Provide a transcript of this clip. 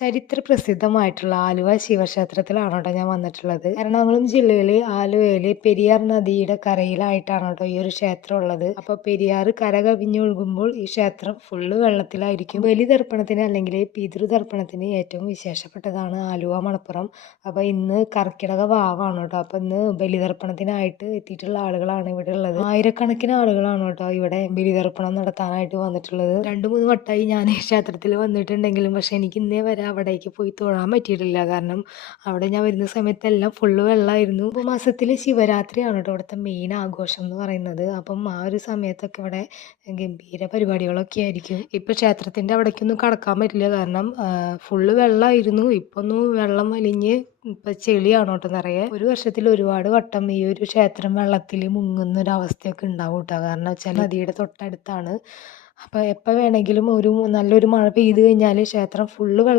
ചരിത്ര പ്രസിദ്ധമായിട്ടുള്ള ആലുവ ശിവക്ഷേത്രത്തിലാണ് കേട്ടോ ഞാൻ വന്നിട്ടുള്ളത്. എറണാകുളം ജില്ലയിലെ ആലുവയിലെ പെരിയാർ നദിയുടെ കരയിലായിട്ടാണ് കേട്ടോ ഈ ഒരു ക്ഷേത്രം ഉള്ളത് അപ്പോൾ പെരിയാർ കര കവിഞ്ഞൊഴുകുമ്പോൾ ഈ ക്ഷേത്രം ഫുള്ള് വെള്ളത്തിലായിരിക്കും. ബലിതർപ്പണത്തിന് അല്ലെങ്കിൽ പിതൃതർപ്പണത്തിന് ഏറ്റവും വിശേഷപ്പെട്ടതാണ് ആലുവ മണപ്പുറം അപ്പോൾ ഇന്ന് കർക്കിടക വാവാണ് കേട്ടോ അപ്പോൾ ഇന്ന് ബലിതർപ്പണത്തിനായിട്ട് എത്തിയിട്ടുള്ള ആളുകളാണ് ഇവിടെ ഉള്ളത്. ആയിരക്കണക്കിന് ആളുകളാണ് കേട്ടോ ഇവിടെ ബലിതർപ്പണം നടത്താനായിട്ട് വന്നിട്ടുള്ളത്. രണ്ട് മൂന്ന് വട്ടമായി ഞാൻ ഈ ക്ഷേത്രത്തിൽ വന്നിട്ടുണ്ടെങ്കിലും പക്ഷെ എനിക്ക് ഇന്നേ വരെ അവിടേക്ക് പോയി തൊഴാൻ പറ്റിയിട്ടില്ല. കാരണം അവിടെ ഞാൻ വരുന്ന സമയത്തെല്ലാം ഫുള്ള് വെള്ളമായിരുന്നു മാസത്തിൽ ശിവരാത്രിയാണ് കേട്ടോ ഇവിടുത്തെ മെയിൻ ആഘോഷം എന്ന് പറയുന്നത്. അപ്പം ആ ഒരു സമയത്തൊക്കെ ഇവിടെ ഗംഭീര പരിപാടികളൊക്കെ ആയിരിക്കും. ഇപ്പോൾ ക്ഷേത്രത്തിന്റെ അവിടേക്കൊന്നും കടക്കാൻ പറ്റില്ല. കാരണം ഫുള്ള് വെള്ളമായിരുന്നു ഇപ്പം ഒന്ന് വെള്ളം വലിഞ്ഞ് ഇപ്പം ചെളിയാണ് കേട്ടോ നിറയെ. ഒരു വർഷത്തിൽ ഒരുപാട് വട്ടം ഈ ഒരു ക്ഷേത്രം വെള്ളത്തിൽ മുങ്ങുന്ന ഒരു അവസ്ഥയൊക്കെ ഉണ്ടാവും കേട്ടോ. കാരണം വെച്ചാൽ നദിയുടെ തൊട്ടടുത്താണ്. അപ്പോൾ എപ്പോൾ വേണമെങ്കിലും ഒരു നല്ലൊരു മഴ പെയ്ത് കഴിഞ്ഞാൽ ക്ഷേത്രം ഫുള്ള് വെള്ളം